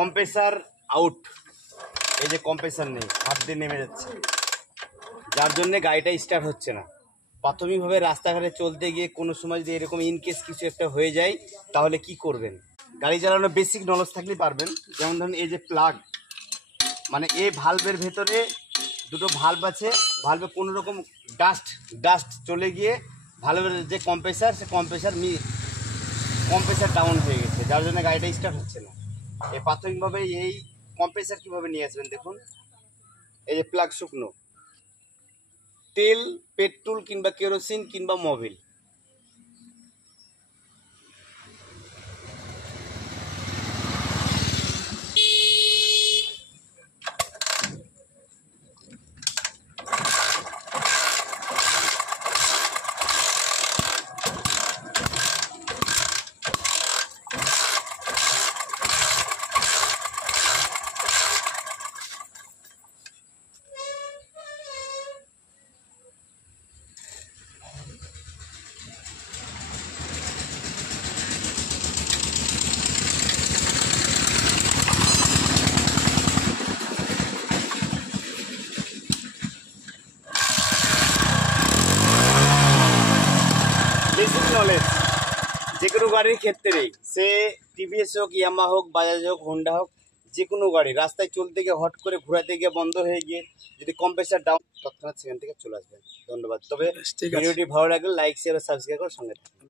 Compressor out, এই যে compressor নেই, হাত দিয়ে নেমে যাচ্ছে, যার জন্য গাড়িটা স্টার্ট হচ্ছে না। প্রাথমিকভাবে রাস্তাঘাটে চলতে গিয়ে কোনো সময় যদি এরকম ইনকেস কিছু একটা হয়ে যায় তাহলে কি করবেন? গাড়ি চালানোর বেসিক নলেজ থাকলে পারবেন। যেমন ধরুন এই যে প্লাগ, মানে এই ভালভের ভেতরে দুটো ভালভ আছে, ভালভে কোনো রকম ডাস্ট চলে গিয়ে ভালভের যে কম্প্রেসার, সে কম্প্রেসার ডাউন হয়ে গেছে, যার জন্য গাড়িটা স্টার্ট হচ্ছে না। এই প্রাথমিকভাবে এই কম্প্রেসার কীভাবে নিয়ে আসবেন দেখুন। এই যে প্লাগ শুকনো, তেল, পেট্রোল কিংবা কেরোসিন কিংবা মোবিল, বেসিক নলেজ যে কোনো গাড়ির ক্ষেত্রেই, সে টিভিএস হোক, ইয়ামা হোক, বাজাজ হোক, হোন্ডা হোক, যে কোনো গাড়ি রাস্তায় চলতে গিয়ে হট করে ঘোরাতে গিয়ে বন্ধ হয়ে গিয়ে যদি কম্প্রেসার ডাউন, তৎক্ষণাৎ সেখান থেকে চলে আসবেন। ধন্যবাদ। তবে ভিডিওটি ভালো লাগলে লাইক, শেয়ার ও সাবস্ক্রাইব করে সঙ্গে থাকুন।